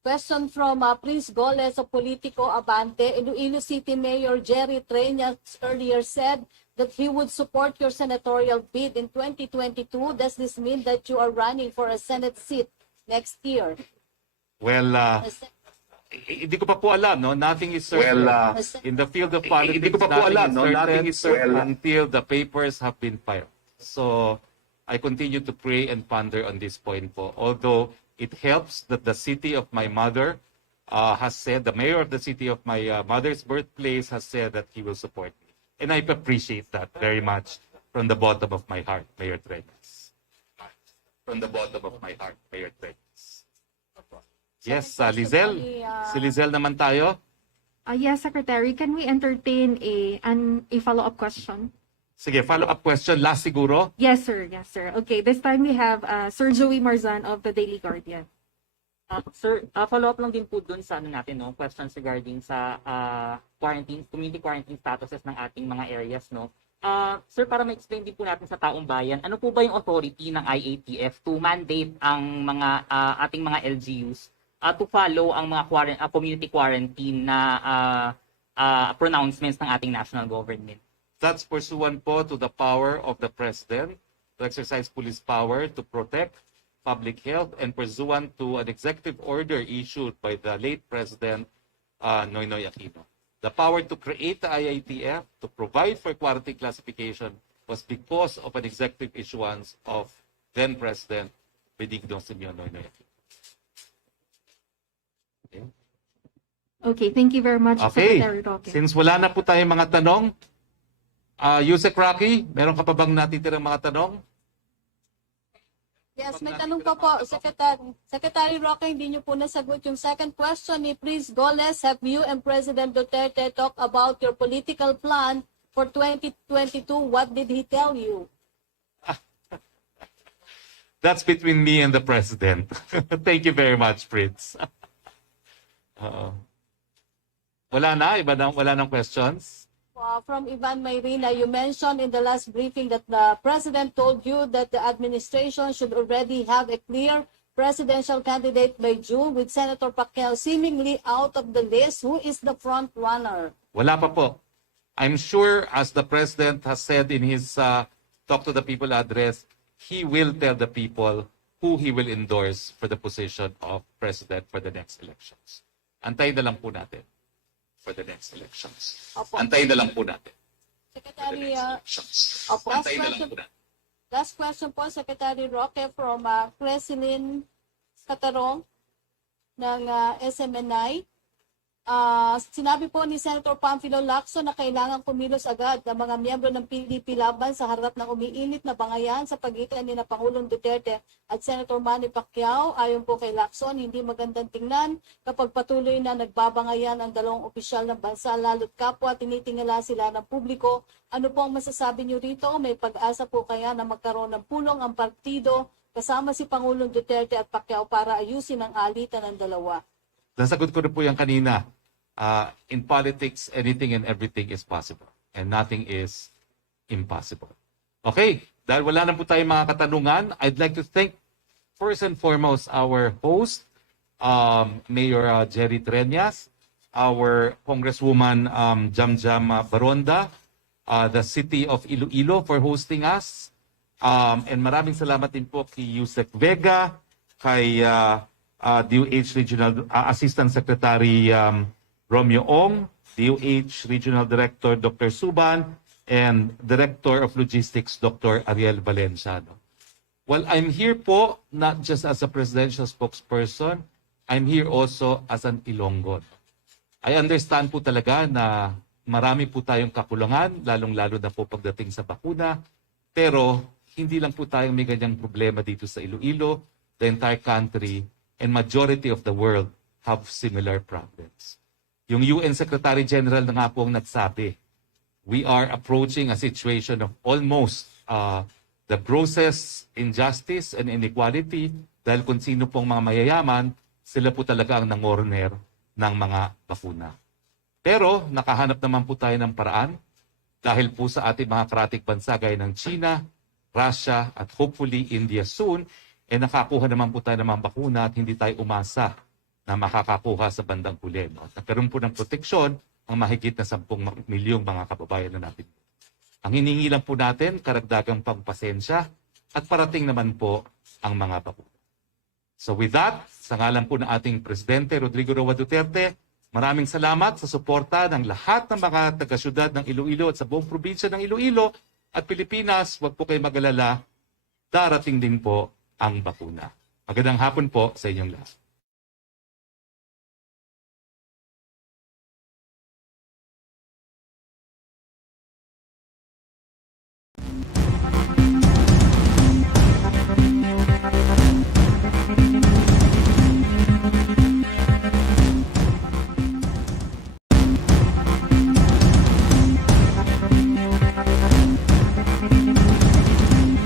Question from Prince Goles of Politico Abante. Iloilo City Mayor Jerry Treñas earlier said that he would support your senatorial bid in 2022. Does this mean that you are running for a Senate seat next year? Well, hindi ko pa po alam, no? Nothing is certain. In the field of politics, nothing is certain until the papers have been filed. So, I continue to pray and ponder on this point po. Although, it helps that the city of my mother has said, the mayor of the city of my mother's birthplace has said that he will support me. And I appreciate that very much from the bottom of my heart, Mayor Treñas. From the bottom of my heart, Mayor Treñas. Yes, Lizelle. Si Lizelle naman tayo. Yes, Secretary, can we entertain a follow-up question? Sige, follow-up question. Last siguro. Yes, sir. Yes, sir. Okay, this time we have Sir Joey Marzan of the Daily Guardian. Sir, follow-up lang din po dun sa natin, no? Questions regarding sa quarantine, community quarantine statuses ng ating mga areas, no? Sir, para ma-explain din po natin sa taong bayan, ano po ba yung authority ng IATF to mandate ang mga ating mga LGUs to follow ang mga community quarantine na pronouncements ng ating national government? That's pursuant po to the power of the President to exercise police power to protect public health and pursuant to an executive order issued by the late President Noynoy Aquino. The power to create the IATF to provide for quarantine classification was because of an executive issuance of then President Benigno Simeon Noynoy Aquino. Okay. Okay, thank you very much, Secretary Roque. Since wala na po tayong mga tanong, Yusek Roque, meron ka pa bang natitirang mga tanong? Yes, may tanong pa po, Secretary Roque, hindi niyo po nasagot yung second question ni Prince Goles. Have you and President Duterte talk about your political plan for 2022? What did he tell you? That's between me and the President. Thank you very much, Prince. Wala nang questions? From Ivan Mayrina, you mentioned in the last briefing that the President told you that the administration should already have a clear presidential candidate by June with Senator Pacquiao seemingly out of the list. Who is the front runner? Wala pa po. I'm sure as the President has said in his Talk to the People address, he will tell the people who he will endorse for the position of President for the next elections. Antayin na lang po natin. For the next elections. Antayin na lang po natin. Secretary, last question po, Secretary Roque from Cresilin Catarong ng SMNI. Sinabi po ni Senator Pamphilo Lacson na kailangan kumilos agad ang mga miyembro ng PDP laban sa harap ng umiinit na bangayan sa pagitan ni na Pangulong Duterte at Senator Manny Pacquiao. Ayon po kay Lacson, hindi magandang tingnan kapag patuloy na nagbabangayan ang dalawang opisyal ng bansa, lalo't kapwa tinitingala sila ng publiko. Ano po ang masasabi niyo rito? May pag-asa po kaya na magkaroon ng pulong ang partido kasama si Pangulong Duterte at Pacquiao para ayusin ang alitan ng dalawa? Nasagot ko na po yan kanina. In politics, anything and everything is possible. And nothing is impossible. Okay, dahil wala na po tayong mga katanungan, I'd like to thank first and foremost our host, Mayor Jerry Treñas, our Congresswoman Jamjam Baronda, the City of Iloilo for hosting us. And maraming salamat din po kay Yusek Vega, kay DOH Regional Assistant Secretary Romeo Ong, DOH Regional Director Dr. Suban, and Director of Logistics Dr. Ariel Valenciano. Well, I'm here po not just as a presidential spokesperson, I'm here also as an Ilonggon. I understand po talaga na marami po tayong kakulangan, lalong-lalo na po pagdating sa bakuna. Pero hindi lang po tayong may ganyang problema dito sa Iloilo, the entire country, and majority of the world have similar problems. Yung UN Secretary General na nga po ang nagsabi, we are approaching a situation of almost the grossest injustice and inequality dahil kung sino pong mga mayayaman, sila po talaga ang nangorner ng mga bakuna. Pero nakahanap naman po tayo ng paraan dahil po sa ating mga karatig bansa gaya ng China, Russia at hopefully India soon, nakakuha naman po tayo ng mga bakuna at hindi tayo umasa na makakakuha sa bandang huli. No? Nagkaroon po ng proteksyon ang mahigit na 10 milyong mga kababayan na natin. Ang hiningi lang po natin, karagdagang pagpasensya at parating naman po ang mga bakuna. So with that, sa ngalan po ng ating Presidente Rodrigo Roa Duterte, maraming salamat sa suporta ng lahat ng mga taga-syudad ng Iloilo at sa buong probinsya ng Iloilo at Pilipinas. Huwag po kayo mag-alala, darating din po ang bakuna. Magandang hapon po sa inyong lahat.